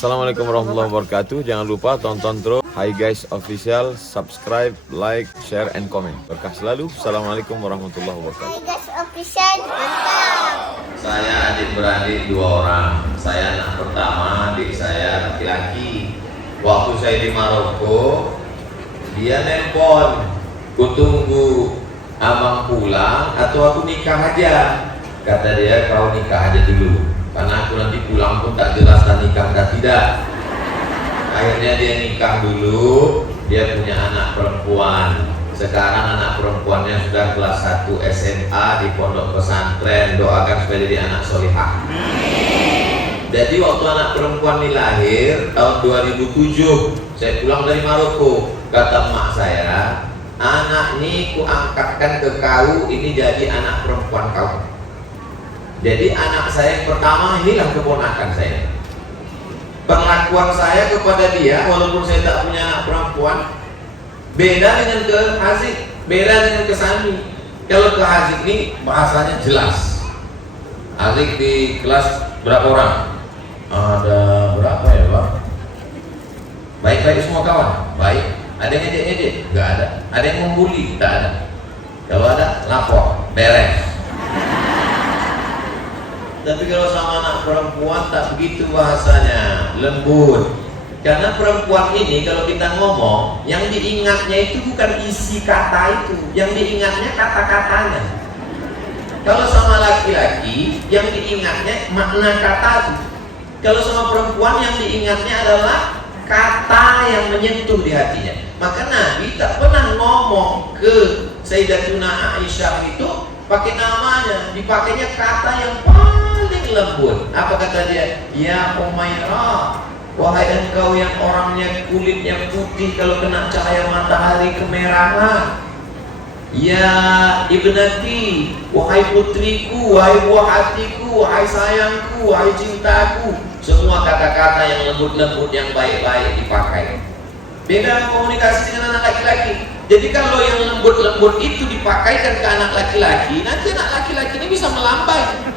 Assalamualaikum warahmatullahi wabarakatuh. Jangan lupa tonton terus Hi Guys Official, subscribe, like, share, and comment. Berkah selalu. Assalamualaikum warahmatullahi wabarakatuh. Hi Guys Official, mantap. Saya adik-beradik 2 orang. Saya anak pertama, adik saya laki-laki. Waktu saya di Maroko, dia nelpon, ku tunggu abang pulang atau aku nikah aja. Kata dia, kau nikah aja dulu, karena aku nanti pulang pun tak jelas dan nikah dan tidak. Akhirnya dia nikah dulu. Dia punya anak perempuan. Sekarang anak perempuannya sudah kelas 1 SMA di pondok pesantren. Doakan supaya jadi anak solihah. Jadi waktu anak perempuan ini lahir tahun 2007, saya pulang dari Maroko. Kata mak saya, anak ini ku angkatkan ke kau, ini jadi anak perempuan kau. Jadi anak saya yang pertama inilah keponakan saya. Perlakuan saya kepada dia, walaupun saya tak punya anak perempuan, beda dengan ke Hazik, beda dengan ke Sani. Kalau ke Hazik ini bahasanya jelas. Hazik di kelas berapa orang? Ada berapa ya Pak? Baik-baik semua kawan? Baik. Ada yang ngejek-ngejek? Gak ada. Ada yang membuli? Gak ada. Kalau ada, lapor, beres. Tapi kalau sama anak perempuan tak begitu bahasanya, lembut. Karena perempuan ini kalau kita ngomong, yang diingatnya itu bukan isi kata itu, yang diingatnya kata-katanya. Kalau sama laki-laki, yang diingatnya makna kata itu. Kalau sama perempuan, yang diingatnya adalah kata yang menyentuh di hatinya. Maka Nabi tak pernah ngomong ke Sayyidatuna Aisyah itu pakai namanya, dipakainya kata yang paling lembut. Apa kata dia? Ya Umairah, wahai engkau yang orangnya kulitnya putih, kalau kena cahaya matahari kemerahan. Ya ibnati, wahai putriku, wahai buah hatiku, wahai sayangku, wahai cintaku. Semua kata-kata yang lembut-lembut, yang baik-baik dipakai. Beda komunikasi dengan anak laki-laki. Jadi kalau yang lembut-lembut itu dipakaikan ke anak laki-laki, nanti anak laki-laki ini bisa melambai.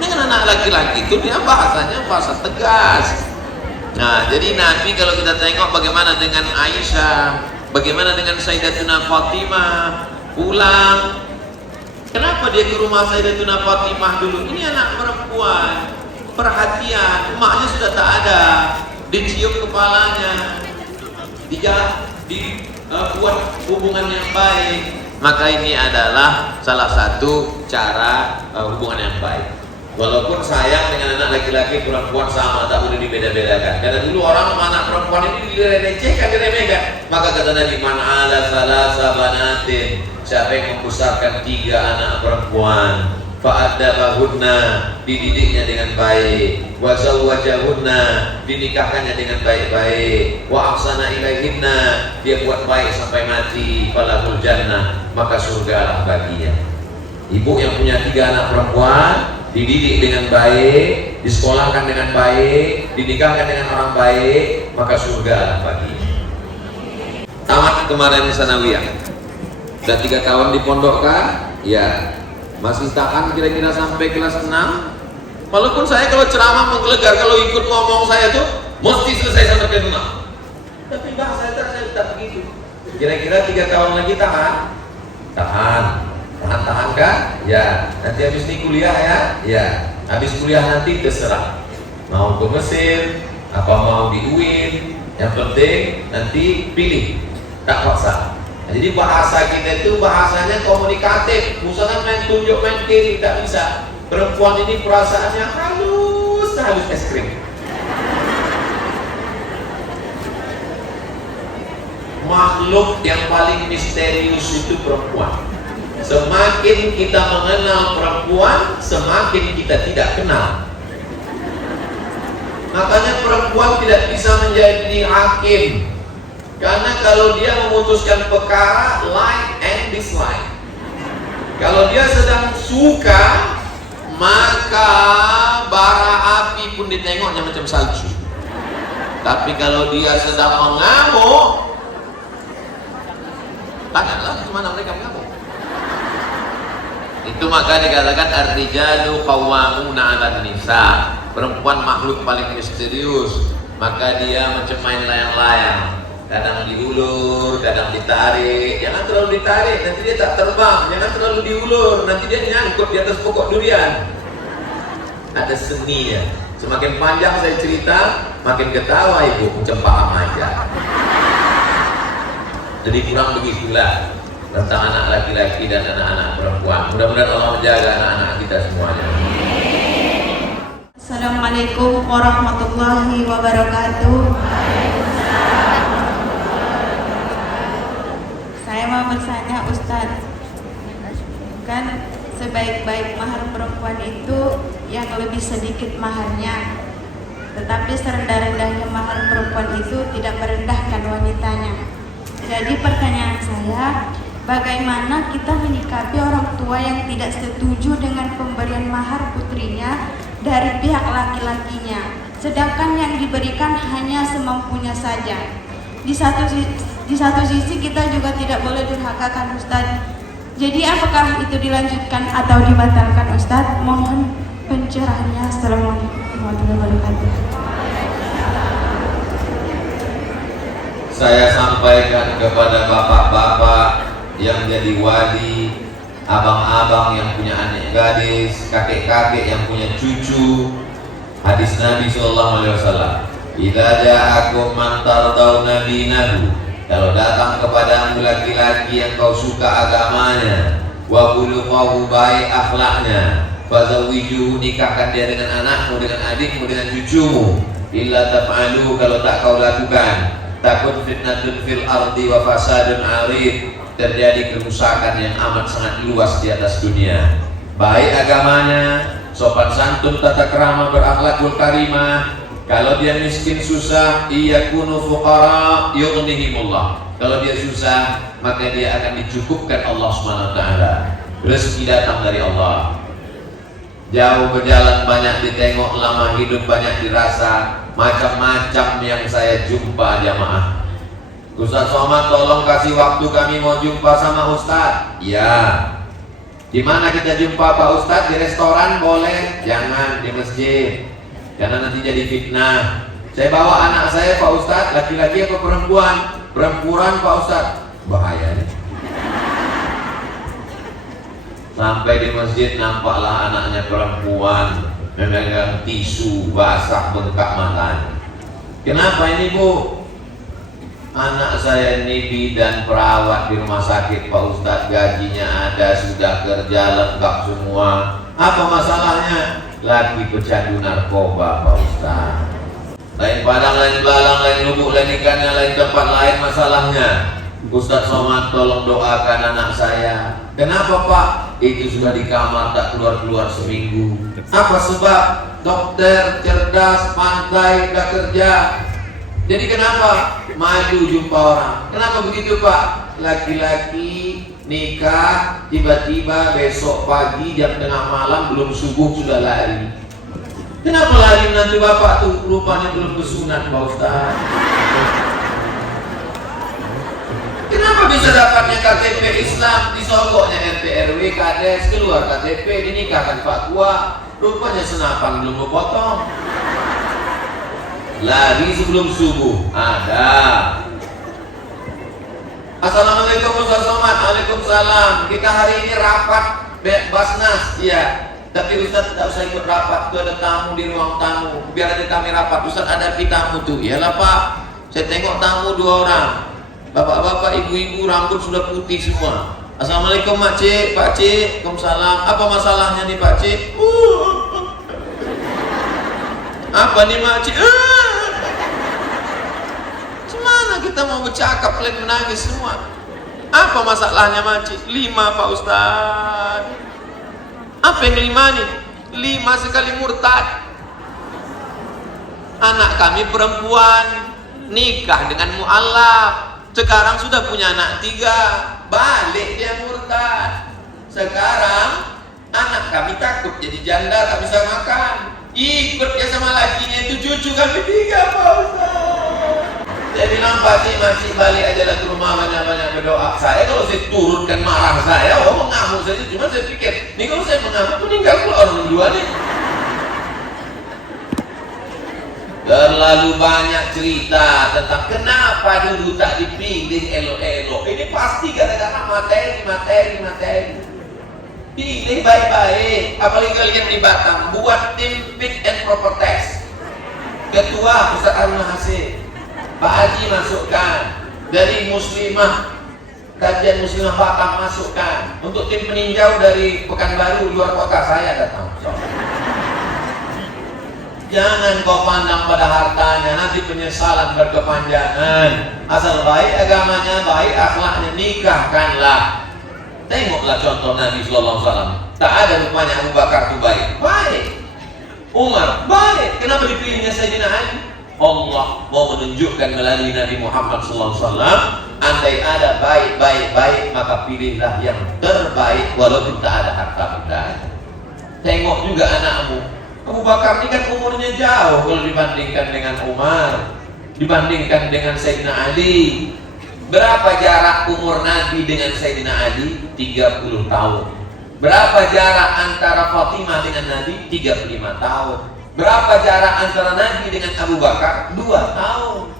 Dengan anak laki-laki itu dia bahasanya bahasa tegas. Nah, jadi Nabi kalau kita tengok bagaimana dengan Aisyah, bagaimana dengan Sayyidatuna Fatimah pulang. Kenapa dia ke rumah Sayyidatuna Fatimah dulu? Ini anak perempuan, perhatian, emaknya sudah tak ada, dicium kepalanya, dibuat hubungan yang baik. Maka ini adalah salah satu cara hubungan yang baik. Walaupun sayang dengan anak laki-laki perempuan sama, tak boleh dibeda-bedakan. Karena dulu orang sama anak perempuan ini dilecehkan, diremehkan. Maka kata Nabi, man ala salasa banatin, siapa yang membesarkan 3 anak perempuan, fa'addabahunna, dididiknya dengan baik, wa zawwajahunna, dinikahkannya dengan baik-baik, wa ahsana ilaihinna, dia buat baik sampai mati, falahul jannah, maka surgalah baginya. Ibu yang punya 3 anak perempuan, dididik dengan baik, disekolahkan dengan baik, dinikahkan dengan orang baik, maka surgalah baginya. Tamat kemarin sanawiyah, sudah 3 tahun di pondok kan? Ya. Masih tahan kira-kira sampai kelas 6. Walaupun saya kalau ceramah menggelegar, kalau ikut ngomong saya tuh mesti selesai sampai kelas 6. Tapi bahasa saya tak begitu. Kira-kira 3 tahun lagi tahan. Tahan kan? Ya. Nanti habis ini kuliah ya? Ya. Habis kuliah nanti terserah. Mau ke Mesir, apa mau di UIN, yang penting nanti pilih. Tak paksa. Jadi bahasa kita itu bahasanya komunikatif. Misalkan main tunjuk, main kiri, tak bisa. Perempuan ini perasaannya halus es krim. Makhluk yang paling misterius itu perempuan. Semakin kita mengenal perempuan, semakin kita tidak kenal. Makanya perempuan tidak bisa menjadi hakim. Karena kalau dia memutuskan perkara like and dislike, kalau dia sedang suka, maka bara api pun ditengoknya macam salju. Tapi kalau dia sedang mengamuk, tanyalah kemana mereka mengamuk. Itu maka dikatakan ar-rijalu qawwamuna 'alan nisa. Perempuan makhluk paling misterius, maka dia macam main layang-layang. Kadang diulur, kadang ditarik. Jangan terlalu ditarik, nanti dia tak terbang. Jangan terlalu diulur, nanti dia nyangkut di atas pokok durian. Ada seninya. Semakin panjang saya cerita, makin ketawa ibu cempaka manja. Jadi kurang begitulah tentang anak laki-laki dan anak-anak perempuan. Mudah-mudahan Allah menjaga anak-anak kita semuanya. Assalamualaikum warahmatullahi wabarakatuh. Saya mau bertanya Ustadz, kan sebaik-baik mahar perempuan itu yang lebih sedikit maharnya, tetapi serendah-rendahnya mahar perempuan itu tidak merendahkan wanitanya. Jadi pertanyaan saya, bagaimana kita menyikapi orang tua yang tidak setuju dengan pemberian mahar putrinya dari pihak laki-lakinya, sedangkan yang diberikan hanya semampunya saja. Di satu sisi kita juga tidak boleh durhaka Ustadz. Jadi apakah itu dilanjutkan atau dibatalkan Ustadz? Mohon pencerahannya. Assalamualaikum warahmatullahi wabarakatuh. Saya sampaikan kepada bapak-bapak yang jadi wali, abang-abang yang punya anak gadis, kakek-kakek yang punya cucu. Hadis Nabi SAW, "Idza ja'akum man tardawna dinahu," kalau datang kepadamu laki-laki yang kau suka agamanya, wa khuluquhu, baik akhlaknya, fazawwijuhu, nikahkan dia dengan anakmu, dengan adikmu, dengan cucumu. Illa taf'alu, kalau tak kau lakukan, takut fitnatun fil ardi wa fasadun arid, terjadi kerusakan yang amat sangat luas di atas dunia. Baik agamanya, sopan santun, tata krama, berakhlakul karimah. Kalau dia miskin susah, iyakunu fuqara yughnihimullah. Kalau dia susah, maka dia akan dicukupkan Allah Subhanahu wa taala. Rezeki datang dari Allah. Jauh berjalan banyak ditengok, lama hidup banyak dirasa. Macam-macam yang saya jumpa jamaah. Ustaz Somad, tolong kasih waktu, kami mau jumpa sama Ustaz. Ya. Di mana kita jumpa Pak Ustaz? Di restoran boleh? Jangan di masjid. Jangan nanti jadi fitnah. Saya bawa anak saya Pak Ustaz, laki-laki apa perempuan? Perempuan Pak Ustaz. Bahaya nih. Sampai di masjid nampaklah anaknya perempuan memegang tisu basah bengkak matanya. Kenapa ini Bu? Anak saya ini bidan perawat di rumah sakit Pak Ustadz, gajinya ada, sudah kerja lengkap semua. Apa masalahnya? Lagi pecandu narkoba Pak Ustadz. Lain padang, lain belalang, lain lubuk, lain ikannya, lain tempat lain masalahnya. Ustadz Somad, tolong doakan anak saya. Kenapa Pak? Itu sudah di kamar tak keluar-keluar seminggu. Apa sebab? Dokter, cerdas, pandai, udah kerja. Jadi kenapa? Maju jumpa orang. Kenapa begitu Pak? Laki-laki nikah, tiba-tiba besok pagi jam tengah malam belum subuh sudah lari. Kenapa lari? Nanti bapak tuh rupanya belum kesunat Pak Ustaz. Kenapa bisa dapatnya KTP Islam, disogoknya RT RW, Kades, keluar KTP, dinikahkan Pak Tua, rupanya senapan belum memotong. Lagi sebelum subuh ada. Assalamualaikum Ustaz Somad. Waalaikumsalam. Kita hari ini rapat Basnas, ya. Tapi Ustaz tidak usah ikut rapat, itu ada tamu di ruang tamu. Biar aja kami rapat. Ustaz ada tamu tuh. Iyalah Pak. Saya tengok tamu 2 orang. Bapak-bapak, ibu-ibu, rambut sudah putih semua. Assalamualaikum Mak Cik, Pak Cik. Waalaikumsalam. Apa masalahnya nih Pak Cik? Apa nih Mak Cik? Mana kita mau bercakap, kalian menangis semua. Apa masalahnya Makcik? 5 Pak Ustaz. Apa yang 5 nih? 5 sekali murtad. Anak kami perempuan nikah dengan mu'allaf, sekarang sudah punya anak 3, balik dia murtad. Sekarang anak kami takut jadi janda, tak bisa makan, ikut dia sama lakinya, itu cucu kami 3 Pak Ustaz. Saya bilang Pakcik, Makcik balik aja lah ke rumah, banyak-banyak berdoa. Saya kalau saya turunkan marah saya, mengamuk saja. Cuma saya pikir, ini kalau saya mengamuk, meninggal pula orang 2 nih. Terlalu banyak cerita tentang kenapa dulu tak dipilih elok-elok. Ini pasti gara-gara materi. Pilih baik-baik. Apalagi kalian di Batam, buat tim fit and proper test. Ketua Ustaz Harun Hasim, Pak Haji masukkan, dari Muslimah, kajian Muslimah Batam masukkan, untuk tim peninjau dari Pekanbaru luar kota saya datang. Jangan kau pandang pada hartanya, nanti penyesalan berkepanjangan. Asal baik agamanya, baik akhlaknya, nikahkanlah. Tengoklah contoh Nabi Sallallahu Alaihi Wasallam. Tak ada rupanya Abu Bakar itu baik. Umar baik. Kenapa dipilihnya Sayyidina Ali? Allah mau menunjukkan melalui Nabi Muhammad Sallallahu Alaihi Wasallam, andai ada baik, maka pilihlah yang terbaik walaupun tak ada harta benda. Tengok juga anakmu. Abu Bakar ini kan umurnya jauh kalau dibandingkan dengan Umar, dibandingkan dengan Sayyidina Ali. Berapa jarak umur Nabi dengan Sayyidina Ali? 30 tahun. Berapa jarak antara Fatimah dengan Nabi? 35 tahun. Berapa jarak antara Nabi dengan Abu Bakar? 2 tahun.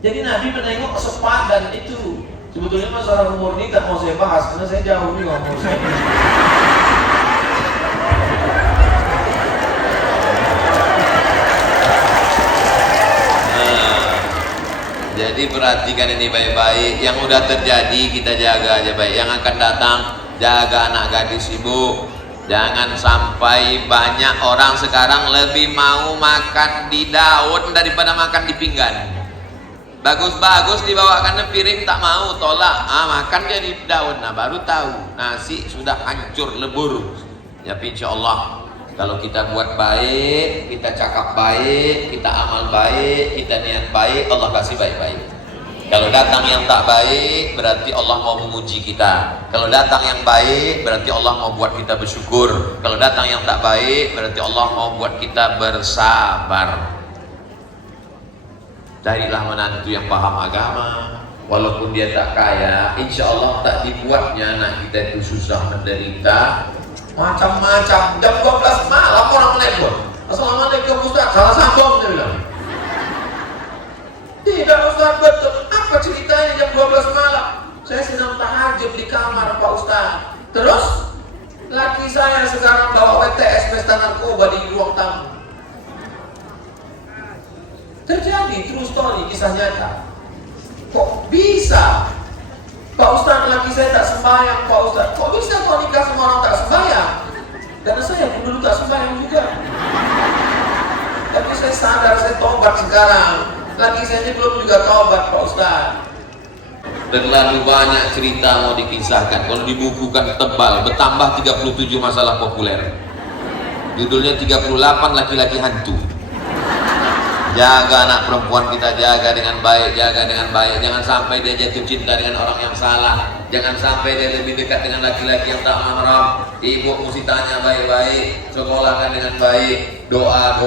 Jadi Nabi menengok sepadan itu. Sebetulnya masalah umur ini tak mau saya bahas karena saya jauh nih umur saya. Jadi perhatikan ini baik-baik. Yang udah terjadi kita jaga aja baik. Yang akan datang jaga anak gadis ibu. Jangan sampai banyak orang sekarang lebih mau makan di daun daripada makan di pinggan. Bagus-bagus dibawakan piring tak mau, tolak. Makan dia di daun. Nah baru tahu nasi sudah hancur lebur. Ya insya Allah kalau kita buat baik, kita cakap baik, kita amal baik, kita niat baik, Allah kasih baik-baik. Kalau datang yang tak baik, berarti Allah mau menguji kita. Kalau datang yang baik, berarti Allah mau buat kita bersyukur. Kalau datang yang tak baik, berarti Allah mau buat kita bersabar. Carilah menantu yang paham agama, walaupun dia tak kaya, insya Allah tak dibuatnya anak kita itu susah menderita. Macam-macam, jam 12 malam orang menelpon, Assalamualaikum Ustaz, salah sambung dia bilang. Tidak Ustaz, betul. Apa ceritanya jam 12 malam? Saya sedang tahajud di kamar Pak Ustaz. Terus laki saya sekarang bawa WTS pesta narkoba di ruang tamu. Terjadi true story, kisah nyata. Kok bisa? Pak Ustaz, laki saya tak sembahyang. Pak Ustaz, kok bisa kau nikah sama orang tak sembahyang? Karena saya pun dulu tak sembahyang juga. Tapi saya sadar, saya tobat sekarang. Laki saya belum juga tobat Pak Ustaz. Terlalu banyak cerita mau dikisahkan. Kalau dibukukan tebal, bertambah 37 masalah populer. Judulnya 38 laki-laki hantu. Jaga anak perempuan kita, jaga dengan baik, jaga dengan baik. Jangan sampai dia jatuh cinta dengan orang yang salah. Jangan sampai dia lebih dekat dengan laki-laki yang tak mahram. Ibu mesti tanya baik-baik, sekolahkan dengan baik. Doa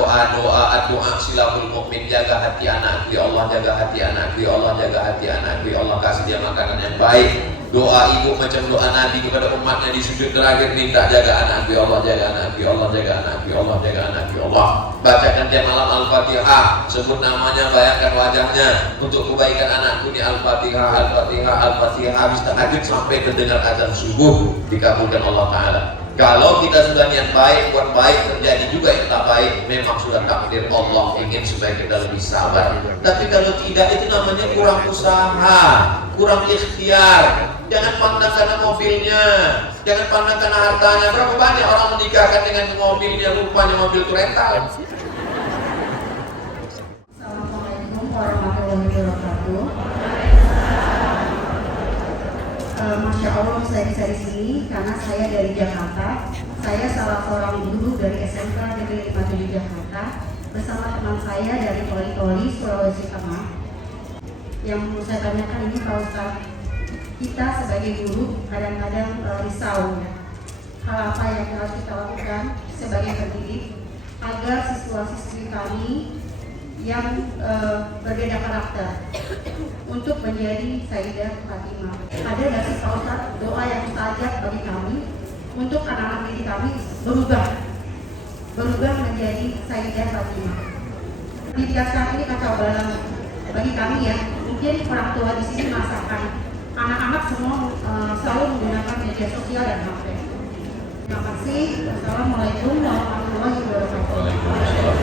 silahul mukmin. Jaga hati anakku ya Allah, jaga hati anakku ya Allah, jaga hati anakku ya Allah, kasih dia makanan yang baik. Doa ibu macam doa Nabi kepada umatnya di sujud terakhir, minta jaga anakku ya Allah, jaga anakku ya Allah, jaga anakku ya Allah, jaga anakku ya Allah. Bacakan tiap malam Al-Fatihah, sebut namanya, bayangkan wajahnya, untuk kebaikan anakku di Al-Fatihah, Al-Fatihah, Al-Fatihah, habis tahajud sampai terdengar azan subuh, dikabulkan Allah Ta'ala. Kalau kita sudah niat baik, buat baik, terjadi juga yang tak baik, memang sudah takdir Allah ingin supaya kita lebih sabar. Tapi kalau tidak, itu namanya kurang usaha, kurang ikhtiar. Jangan pandang karena mobilnya, jangan pandang karena hartanya. Berapa banyak orang menikahkan dengan mobilnya, rupanya mobil itu rental. Assalamualaikum warahmatullahi wabarakatuh. Masya Allah, saya bisa di sini karena saya dari Jakarta. Saya salah seorang guru dari SMK Negeri 57 Jakarta bersama teman saya dari Toli Sulawesi Tengah. Yang mau saya tanyakan ini Pak Ustaz, kita sebagai guru kadang-kadang risau ya. Hal apa yang harus kita lakukan sebagai pendidik agar siswa-siswi kami yang berbeda karakter untuk menjadi Sayyidah Fatimah. Ada nggak sih Pak Ustaz doa yang mustajab bagi kami untuk anak-anak didik kami berubah menjadi Sayyidah Fatimah? Pendidikan sekarang ini kacau balau bagi kami ya. Mungkin orang tua di sini merasakan anak-anak semua selalu menggunakan media sosial dan HP. Terima kasih. Wassalamualaikum warahmatullahi wabarakatuh.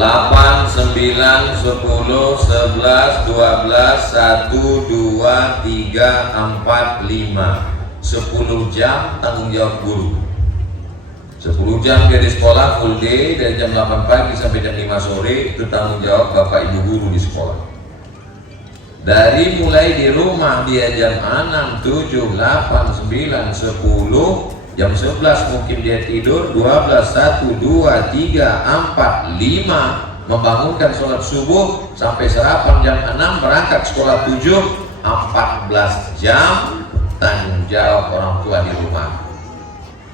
8, 9, 10, 11, 12, 1, 2, 3, 4, 5, 10, jam tanggung jawab guru. 10 jam dia di sekolah full day dari jam 8 pagi sampai jam 5 sore, itu tanggung jawab bapak ibu guru di sekolah. Dari mulai di rumah dia jam 6, 7, 8, 9, 10, jam 11 mungkin dia tidur, 12, 1, 2, 3, 4, 5 membangunkan sholat subuh sampai sarapan jam 6, berangkat sekolah 7, 14 jam tanggung jawab orang tua di rumah.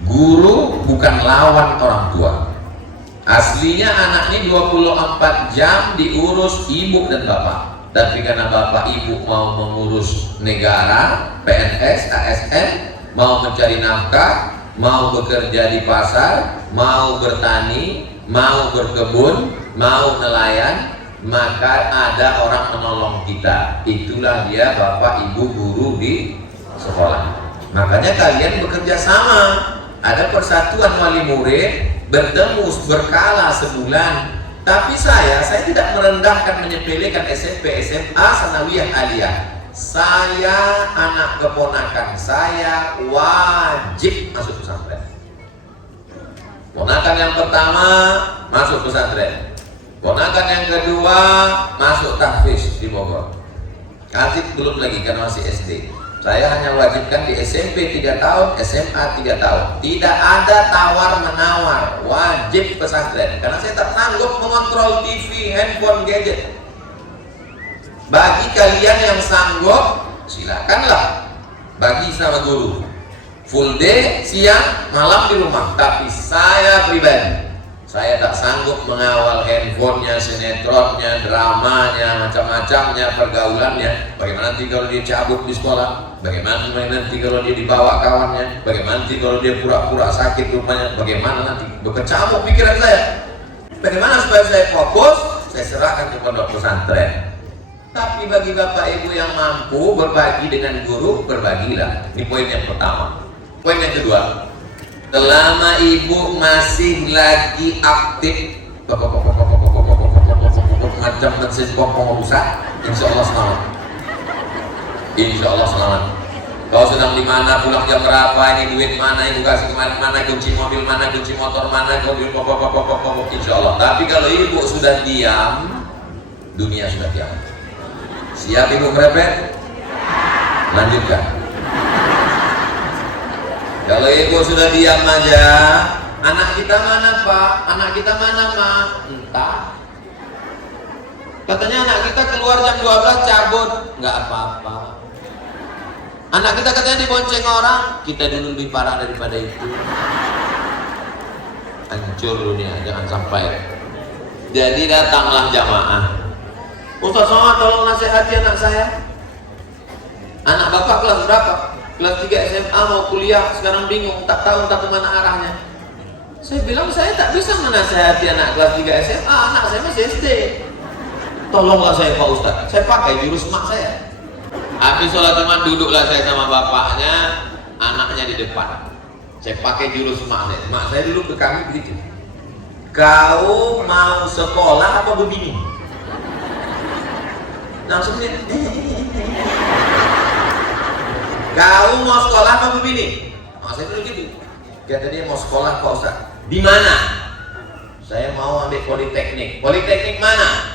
Guru bukan lawan orang tua. Aslinya anak ini 24 jam diurus ibu dan bapak. Tapi karena bapak ibu mau mengurus negara, PNS, ASN, mau mencari nafkah, mau bekerja di pasar, mau bertani, mau berkebun, mau nelayan, maka ada orang menolong kita. Itulah dia bapak ibu guru di sekolah. Makanya kalian bekerja sama. Ada persatuan wali murid, bertemu berkala sebulan. Tapi saya tidak merendahkan, menyepelekan SMP, SMA, sanawiyah, aliyah. Saya anak keponakan saya wajib masuk pesantren. Ponakan yang pertama masuk pesantren. Ponakan yang kedua masuk tahfiz di Bogor. Katib belum lagi karena masih SD. Saya hanya wajibkan di SMP 3 tahun, SMA 3 tahun. Tidak ada tawar-menawar, wajib pesantren. Karena saya tak sanggup mengontrol TV, handphone, gadget. Bagi kalian yang sanggup, silakanlah bagi sama guru. Full day, siang, malam di rumah. Tapi saya pribadi, saya tak sanggup mengawal handphonenya, sinetronnya, dramanya, macam-macamnya, pergaulannya. Bagaimana nanti kalau dia cabut di sekolah? Bagaimana nanti kalau dia dibawa kawannya? Bagaimana nanti kalau dia pura-pura sakit rumahnya? Bagaimana nanti? Berkecamuk pikiran saya. Bagaimana supaya saya fokus? Saya serahkan kepada pesantren. Tapi bagi bapak ibu yang mampu berbagi dengan guru, berbagilah. Ini poin yang pertama. Poin yang kedua, selama ibu masih lagi aktif macam mesin pompong rusak, insya Allah selamat. Insya Allah selamat. Kau sedang di mana, pulang jam berapa, ini duit mana, ibu kasih kemana-mana, kunci mobil mana, kunci motor mana, kau di insya Allah. Tapi kalau ibu sudah diam, dunia sudah diam. Siap ibu merepet? Lanjutkan. Kalau ibu sudah diam aja, anak kita mana pak? Anak kita mana ma? Entah. Katanya anak kita keluar jam 12 cabut. Nggak apa-apa. Anak kita katanya dibonceng orang. Kita dulu lebih parah daripada itu. Hancur dunia, jangan sampai. Jadi datanglah jamaah. Ustaz Somad tolong nasihati anak saya. Anak bapak kelas berapa? Kelas 3 SMA mau kuliah, sekarang bingung, tak tahu entah kemana arahnya. Saya bilang saya tak bisa menasihati anak kelas 3 SMA, anak saya masih SD. Tolonglah saya Pak Ustaz, saya pakai jurus mak saya. Habis sholat Jumat duduklah saya sama bapaknya, anaknya di depan. Saya pakai jurus mak saya. Mak saya dulu ke kami begitu. Kau mau sekolah apa begini? Langsung dia, kau mau sekolah apa begini? Mak saya dulu gitu. Kata dia mau sekolah Pak Ustaz. Di mana? Saya mau ambil politeknik. Politeknik mana?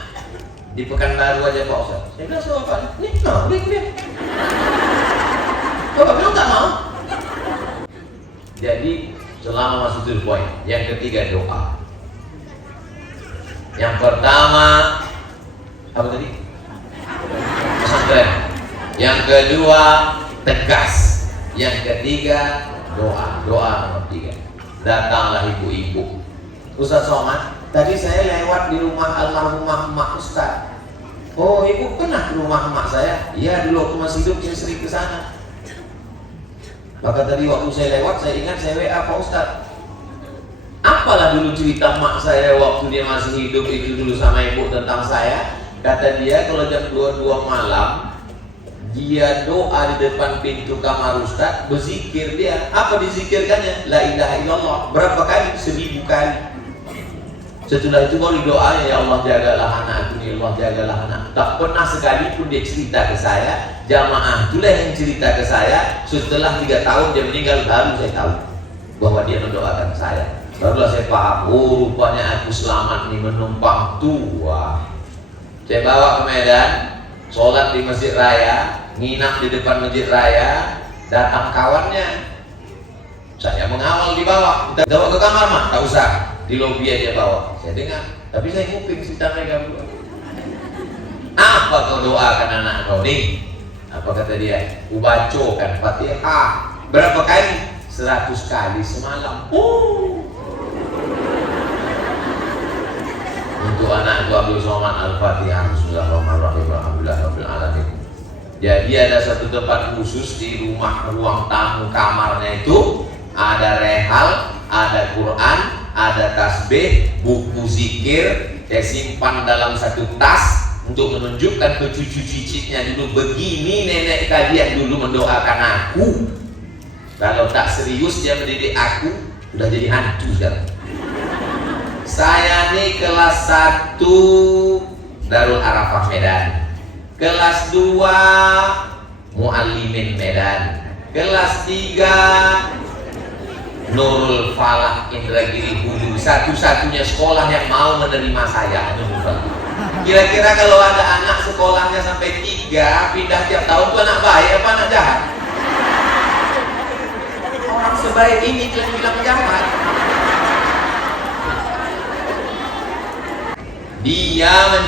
Di Pekanbaru aja Pak Ustaz. Saya bilang sama Pak, nih, no, dia. Bapak bilang tak mau. Jadi selama masih tujuh poin. Yang ketiga doa. Yang pertama apa tadi? Pesantren. Yang kedua tegas. Yang ketiga doa. Doa nomor 3. Datanglah ibu-ibu. Ustaz Somad, tadi saya lewat di rumah almarhumah emak Ustaz. Oh, ibu pernah ke rumah emak saya? Iya, dulu waktu masih hidup saya sering ke sana. Maka tadi waktu saya lewat, saya ingat saya WA Pak Ustaz. Apa apalah dulu cerita mak saya waktu dia masih hidup itu dulu sama ibu tentang saya. Kata dia kalau jam 22 malam dia doa di depan pintu kamar Ustaz, berzikir dia. Apa dizikirkannya? La ilaha illallah. Berapa kali? 1000 kali. Setelah itu baru doanya, ya Allah jagalah anakku, ya Allah jagalah anak. Tak pernah sekalipun dia cerita ke saya. Jamaah itulah yang cerita ke saya. Setelah 3 tahun dia meninggal, baru saya tahu bahwa dia mendoakan saya. Barulah saya paham, oh rupanya aku selamat nih menumpang tua. Saya bawa ke Medan, sholat di Masjid Raya, nginap di depan Masjid Raya, datang kawannya. Saya mengawal di bawah, kita bawa ke kamar mah, tak usah, di lobi aja bawa. Saya dengar, tapi saya nguping cerita mereka berdua. Apa kau doakan anak kau nih? Apa kata dia? Ubacokan Fatihah. Berapa kali? 100 kali semalam. Untuk anakku Abdul Somad Al-Fatihah. Bismillahirrahmanirrahim. Alhamdulillahirabbil alamin. Jadi ada satu tempat khusus di rumah ruang tamu kamarnya itu ada rehal, ada Quran, ada tasbih, buku zikir. Saya simpan dalam satu tas untuk menunjukkan ke cucu cicitnya dulu, begini nenek kalian dulu mendoakan aku. Kalau tak serius dia mendidik aku, udah jadi hantu sekarang. Saya nih kelas 1 Darul Arafah Medan, kelas 2 Muallimin Medan, kelas 3 Nurul Falah Indragiri Hulu. Satu-satunya sekolah yang mau menerima saya. Kira-kira kalau ada anak sekolahnya sampai 3 pindah tiap tahun itu anak baik apa anak jahat? Orang sebaik ini bilang jahat. Dia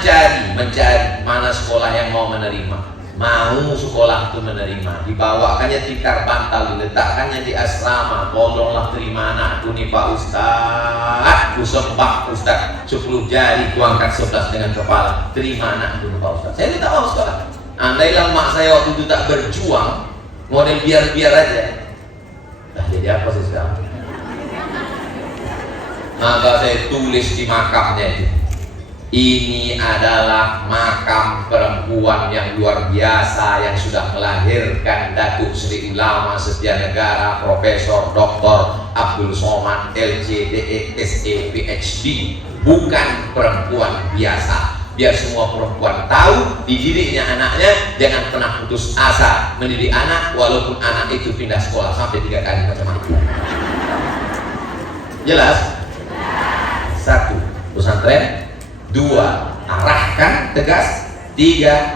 mencari mana sekolah yang mau menerima. Mau sekolah itu menerima, dibawakannya tikar bantal, diletakkannya di asrama. Tolonglah terima anakku nih Pak Ustaz, ku sembah Ustaz, 10 jari ku angkat 11 dengan kepala. Terima anakku nih Pak Ustaz. Saya tidak mau sekolah. Andailah mak saya waktu itu tak berjuang, model biar-biar aja, nah jadi apa sih sekarang? Maka saya tulis di makamnya itu, ini adalah makam perempuan yang luar biasa yang sudah melahirkan Datuk Sri Ulama Setia Negara Profesor Dr. Abdul Somad LCDE SE PhD. Bukan perempuan biasa. Biar semua perempuan tahu, dididiknya anaknya jangan pernah putus asa mendidik anak walaupun anak itu pindah sekolah sampai 3 kali macam-macam. Jelas? 1. Pesantren. 2. Arahkan tegas. 3.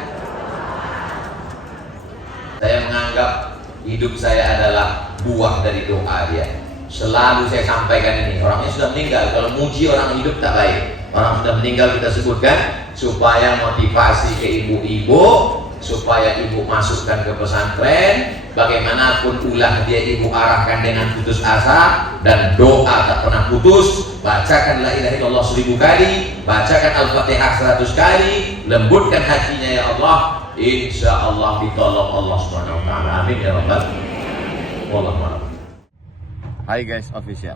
Saya menganggap hidup saya adalah buah dari doa dia. Selalu saya sampaikan ini, orangnya sudah meninggal. Kalau muji orang hidup tak baik. Orang sudah meninggal kita sebutkan supaya motivasi ke ibu-ibu, supaya ibu masukkan ke pesantren. Bagaimanapun ulah dia ibu arahkan dengan putus asa dan doa tak pernah putus. Bacakan la ilaha illallah 1000 kali, bacakan Al-Fatihah 100 kali, lembutkan hatinya ya Allah. Insya Allah ditolong Allah Subhanahu wa taala. Amin ya rabbal alamin. Hai guys official.